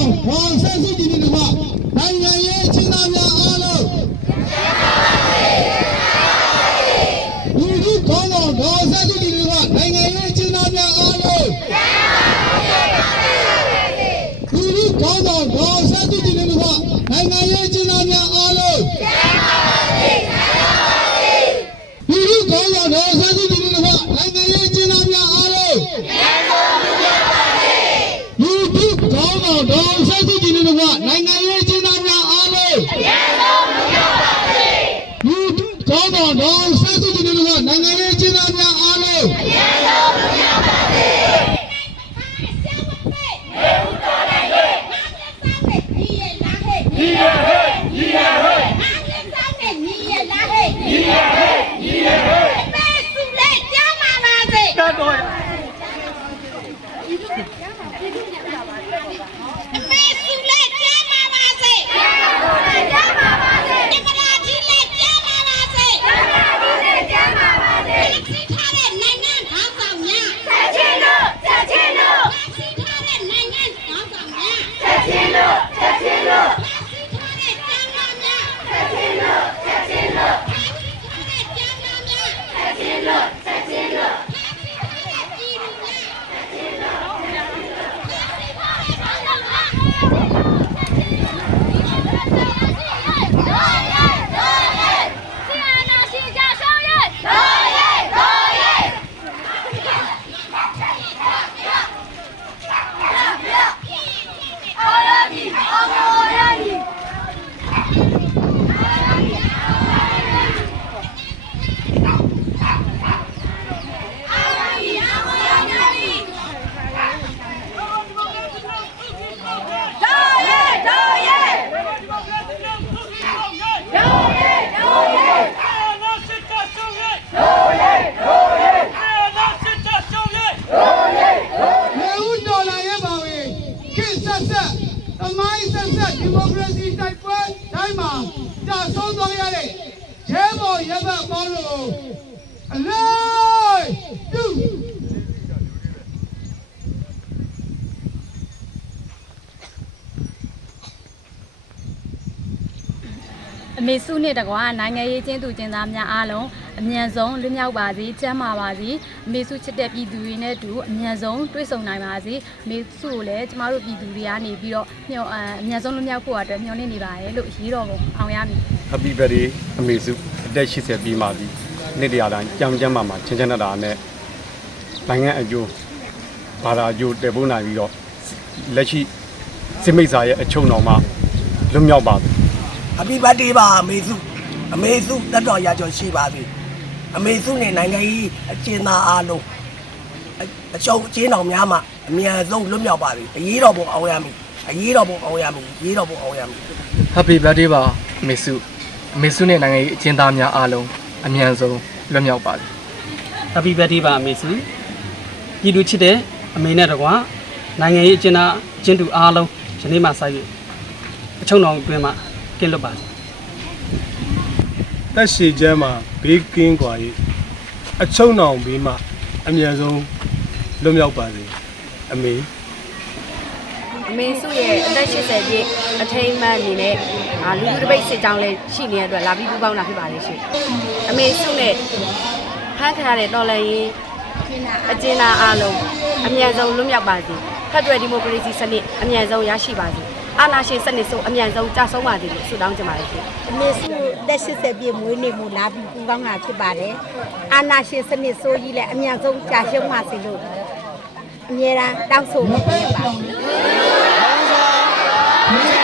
တော်ဘောင်ဆက်စုကြည်တို့ကနိုင်ငံရေးအကျဉ်းသားများအားလုံးလူကြီးကောင်းတော်ဘောင်ဆက်စုကြည်တို့ကနိုင်ငံရေးအကျဉ်းသားများအားလုံးလူကြီးကောင်းတော်ဘောင်ဆက်စုကြည်တို့ကနိုင်ငံရေးအကျဉ်းသားများအားလုံးလူကြီးကောင်းတော်ဘောင်ဆက်စုကြည်တို့ကနိုင်ငံရေးအကျဉ်းသားများအားလုံး လူထုကောင်းတော်ဒေါ်ဆက်စုကြည်တို့ကနိုင်ငံရေးကျင်းသားများအားလုံးလူ ထုကောင်းတော်ဒေါ်ဆက်စုကြည်တို့ကနိုင်ငံရေးကျင်းသားများအားလုံး တတ်တော်ရ နာစစ်တရှုံးရဲ့ဒိုးရဲ့ဒိုးရဲ့နာစစ်တရှုံးရဲ့ လေဦးတော်လာရဲ့ပါဝင် ခေတ်ဆက်ဆက်သမိုင်းဆက်ဆက်ဒီမိုကရေစီတိုက်ပွဲတိုင်းမှာကြာဆုံးသွားရတဲ့ရဲဘော်ရဲဘက်ပေါင်းလို့အလေးတူအမေစုနဲ့တကွာနိုင်ငံရေးကျင်းသူကျင်းသားများအားလုံး အမြန်ဆုံးလွတ်မြောက်ပါစေကျန်းမာပါစေအမေစုချစ်တဲ့ပြည်သူတွေနဲ့အတူအမြန်ဆုံးတွေ့ဆုံနိုင်ပါစေအမေစုကိုလည်းကျမတို့ပြည်သူတွေကနေပြီးတော့မျှော်အအမြန်ဆုံးလွတ်မြောက်ဖို့အတွက်မျှော်လင့်နေပါတယ်လို့ရေးတော်ပုံအောင်ရမည် Happy birthday အမေစုအသက်80ပြီးမှပြီနေ့တရာတိုင်းကြောင်ကျမ်းမာမှာချင်းချင်းတာနဲ့နိုင်ငံအကျိုးဘာသာအကျိုးတည်ဖို့နိုင်ပြီးတော့လက်ရှိစစ်မိတ်စာရဲ့အချုံတော်မှာလွတ်မြောက်ပါပြီ အပိပတ်တေးပါအမေစုအမေစုတက်တော်ရကြော်ရှိပါပြီ အမေစုနဲ့နိုင်ငံကြီးအကျဉ်းသားအားလုံးအအကျုံးအကျဉ်းတော်များမှာအမြန်ဆုံးလွတ်မြောက်ပါပြီအရေးတော်ပုံအောင်ရမည်အရေးတော်ပုံအောင်ရမည်အရေးတော်ပုံအောင်ရမည် Happy birthday ပါအမေစုအမေစုနဲ့နိုင်ငံရေးအကျဉ်းသားများအားလုံးအမြန်ဆုံးလွတ်မြောက်ပါစေ Happy birthday ပါအမေစုပြည်သူချစ်တဲ့အမေနဲ့တကွာနိုင်ငံရေးအကျဉ်းသားအကျဉ်းသူအားလုံးယနေ့မှစ၍အချုံတော်အတွင်းမှာကင်းလွတ်ပါစေ တက်ရှိချမ်းမှာဘေးကင်းกว่าရေးအချုံနောင်ဘေးမှာအမြန်ဆုံးလွတ်မြောက်ပါစေအမေ အမေစုရဲ့အသက်80ပြည့်အထိမ်းအမှတ်အနေနဲ့အာလူလူတပိတ်စစ်ကြောင်းလည်းရှိနေတဲ့အတွက်လာပြီးပူးပေါင်းတာဖြစ်ပါလေရှင်အမေစုနဲ့ဖန်ခါရတဲ့တော်လန်ရေးအကျဉ်းသားအားလုံးအမြန်ဆုံးလွတ်မြောက်ပါစေဖက်ဒရယ်ဒီမိုကရေစီစနစ်အမြန်ဆုံးရရှိပါစေ အာဏာရှင်စနစ်ဆိုအမြန်ဆုံးကြဆုံးပါစေလို့ဆုတောင်းကြပါတယ်ရှင်အမေစုလက်80ပြည့်မွေးနေ့မူလာပြီးပူပေါင်းတာဖြစ်ပါတယ်။အာနာရှင်စနစ်ဆိုးကြီးလည်းအမြန်ဆုံးကြာရှုံးပါစေလို့အမြဲတမ်းတောင်းဆိုနေပါတယ်